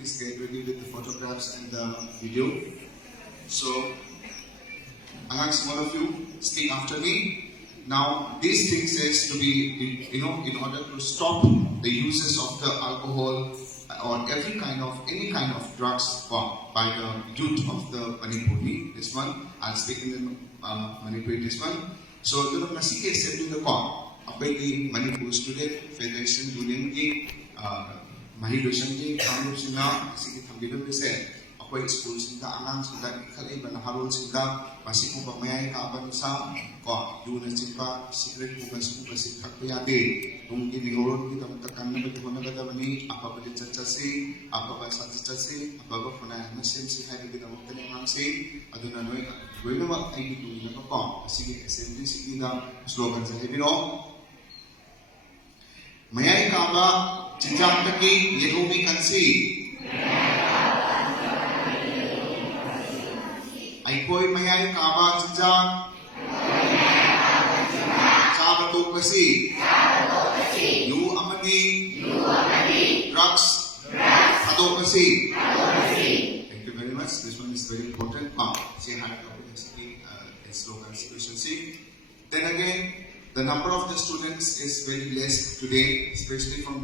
please get ready with the photographs and the video. So, I ask all of you, speak after me. Now, these things is to be, in order to stop the uses of the alcohol or any kind of drugs by the youth of the Manipuri. This one, I'll speak in the Manipuri this one. So, the Masigi is said to the call. Appai Manipuri Students Federation Union ki maheiloishang ki shingna asigi thambiram bise. Appai school sinda angang sinda laominnakhi harol sinda asibu Mayai Kaba nusa ko yuna chimpa secret buka thakpa yade tungki ningoron ki tam takan na bithona kada bani apabali chachasi apaba satchasi apaba phona na sensi hai ki tam tane angsi aduna noi goinama ai ki tuna ko asigi assembly sigida slogan sa hebino Mayai Kaba jinjam taki yehomi kansi Eikhoi Mayai Kaba jinjam Thadoklashi lu amadi drugs Thadoklashi. Thank you very much. This one is very important. Say hi to slogan efficiency. Then again, the number of the students is very less today, especially from the